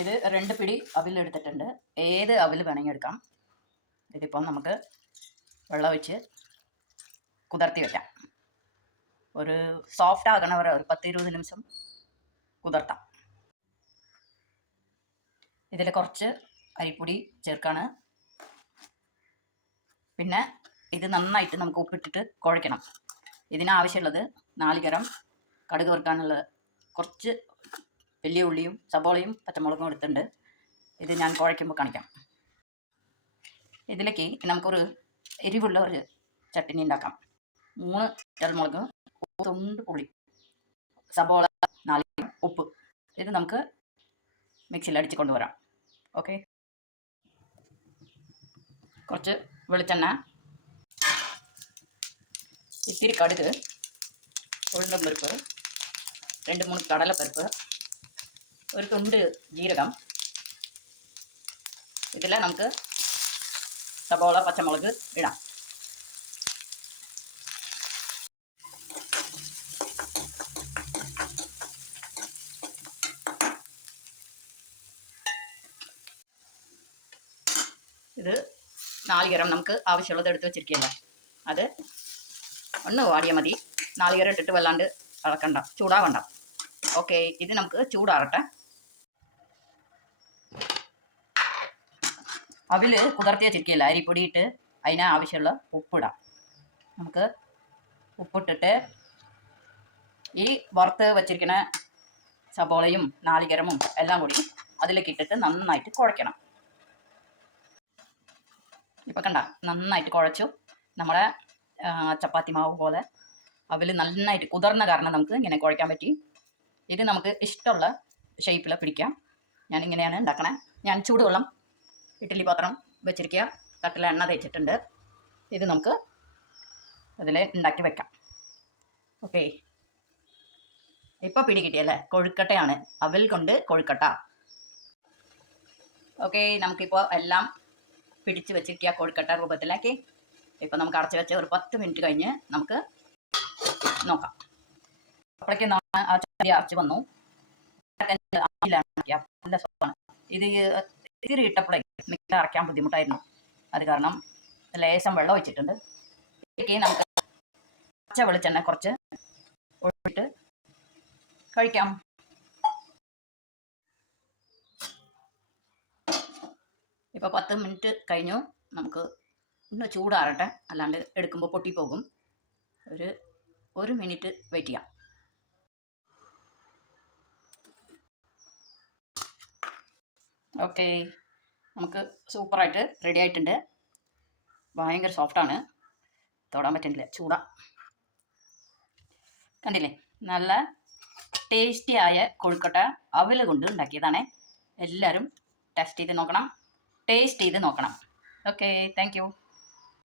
ഇത് 2 പിടി അവിലെടുത്തിട്ടുണ്ട്. ഏത് അവിൽ വേണമെങ്കിൽ എടുക്കാം. ഇതിപ്പം നമുക്ക് വെള്ളം ഒഴിച്ച് കുതിർത്തി വെക്കാം. ഒരു സോഫ്റ്റ് ആകണ വരെ ഒരു 10-20 നിമിഷം കുതിർത്താം. ഇതിൽ കുറച്ച് അരിപ്പൊടി ചേർക്കാണ്. പിന്നെ ഇത് നന്നായിട്ട് നമുക്ക് ഉപ്പിട്ടിട്ട് കുഴയ്ക്കണം. ഇതിനാവശ്യമുള്ളത് 4 ഗ്രാം കടുക് വറുക്കാനുള്ളത്, കുറച്ച് വലിയ ഉള്ളിയും സബോളയും പച്ചമുളകും എടുത്തിട്ടുണ്ട്. ഇത് ഞാൻ കുഴയ്ക്കുമ്പോൾ കാണിക്കാം. ഇതിലേക്ക് നമുക്കൊരു എരിവുള്ള ഒരു ചട്നി ഉണ്ടാക്കാം. 3 ചുവന്നുമുളക്, തുണ്ട് പുളി, സബോള 4 ഗ്രാം, ഉപ്പ്. ഇത് നമുക്ക് മിക്സിയിൽ അടിച്ച് കൊണ്ടുവരാം. ഓക്കെ, കുറച്ച് വെളിച്ചെണ്ണ, ഇത്തിരി കടുക്, ഉഴുന്നും പരിപ്പ്, 2-3 കടലപ്പരിപ്പ്, ഒരു തുണ്ട് ജീരകം. ഇതിൽ നമുക്ക് സബോള പച്ചമുളക് ഇടാം. ഇത് 4 ഗ്രാം നമുക്ക് ആവശ്യമുള്ളത് എടുത്ത് വെച്ചിരിക്കുകയല്ല. അത് ഒന്ന് വാടിയാൽ മതി. 4 ഗ്രാം ഇട്ടിട്ട് വല്ലാണ്ട് ഇളക്കണ്ട, ചൂടാവണ്ട. ഓക്കെ, ഇത് നമുക്ക് ചൂടാറട്ടെ. അവിൽ കുതിർത്തി വെച്ചിരിക്കുകയല്ല, അരിപ്പൊടി ഇട്ട് അതിന് ആവശ്യമുള്ള ഉപ്പിടാം. നമുക്ക് ഉപ്പിട്ടിട്ട് ഈ വറുത്ത് വച്ചിരിക്കുന്ന സബോളയും 4 ഗ്രാമും എല്ലാം കൂടി അതിലേക്ക് ഇട്ടിട്ട് നന്നായിട്ട് കുഴയ്ക്കണം. ഇപ്പം കണ്ട, നന്നായിട്ട് കുഴച്ചു. നമ്മുടെ ചപ്പാത്തി മാവ് പോലെ അവിൽ നന്നായിട്ട് കുതിർന്ന കാരണം നമുക്ക് ഇങ്ങനെ കുഴയ്ക്കാൻ പറ്റി. ഇത് നമുക്ക് ഇഷ്ടമുള്ള ഷേപ്പിൽ പിടിക്കാം. ഞാനിങ്ങനെയാണ് ഉണ്ടാക്കണേ. ഞാൻ ചൂടുവെള്ളം ഇഡ്ഡലി പാത്രം വെച്ചിരിക്കുക, തട്ടിൽ എണ്ണ തേച്ചിട്ടുണ്ട്. ഇത് നമുക്ക് അതിൽ ഉണ്ടാക്കി വെക്കാം. ഓക്കെ, ഇപ്പോൾ പിടി കിട്ടിയല്ലേ? കൊഴുക്കട്ടയാണ്, അവിൽ കൊണ്ട് കൊഴുക്കട്ട. ഓക്കെ, നമുക്കിപ്പോൾ എല്ലാം പിടിച്ച് വെച്ചിരിക്കുക കൊഴുക്കട്ട രൂപത്തിലാക്കി. ഇപ്പം നമുക്ക് അടച്ച് വെച്ച് ഒരു 10 മിനിറ്റ് കഴിഞ്ഞ് നമുക്ക് നോക്കാം. അപ്പോഴേക്കും നമ്മൾ ആ ചട്ടി അരച്ച് വന്നു. നല്ല സോപ്പാണ് ഇത്. ഇത്തിരി ഇട്ടപ്പോഴേ മിക്സി അരയ്ക്കാൻ ബുദ്ധിമുട്ടായിരുന്നു. അത് കാരണം ലേശം വെള്ളം ഒഴിച്ചിട്ടുണ്ട്. ഇതിലേക്ക് നമുക്ക് പച്ച വെളിച്ചെണ്ണ കുറച്ച് ഒഴിച്ചിട്ട് കഴിക്കാം. ഇപ്പോൾ 10 മിനിറ്റ് കഴിഞ്ഞു. നമുക്ക് ഒന്ന് ചൂടാറട്ടെ, അല്ലാണ്ട് എടുക്കുമ്പോൾ പൊട്ടിപ്പോകും. ഒരു മിനിറ്റ് വെയിറ്റ് ചെയ്യാം. ഓക്കെ, നമുക്ക് സൂപ്പറായിട്ട് റെഡി ആയിട്ടുണ്ട്. ഭയങ്കര സോഫ്റ്റാണ്, തൊടാൻ പറ്റുന്നില്ല, ചൂടാ. കണ്ടില്ലേ? നല്ല ടേസ്റ്റിയായ കൊഴുക്കട്ട അവിൽ കൊണ്ട് ഉണ്ടാക്കിയതാണ്. എല്ലാവരും ടേസ്റ്റ് ചെയ്ത് നോക്കണം. Okay, thank you.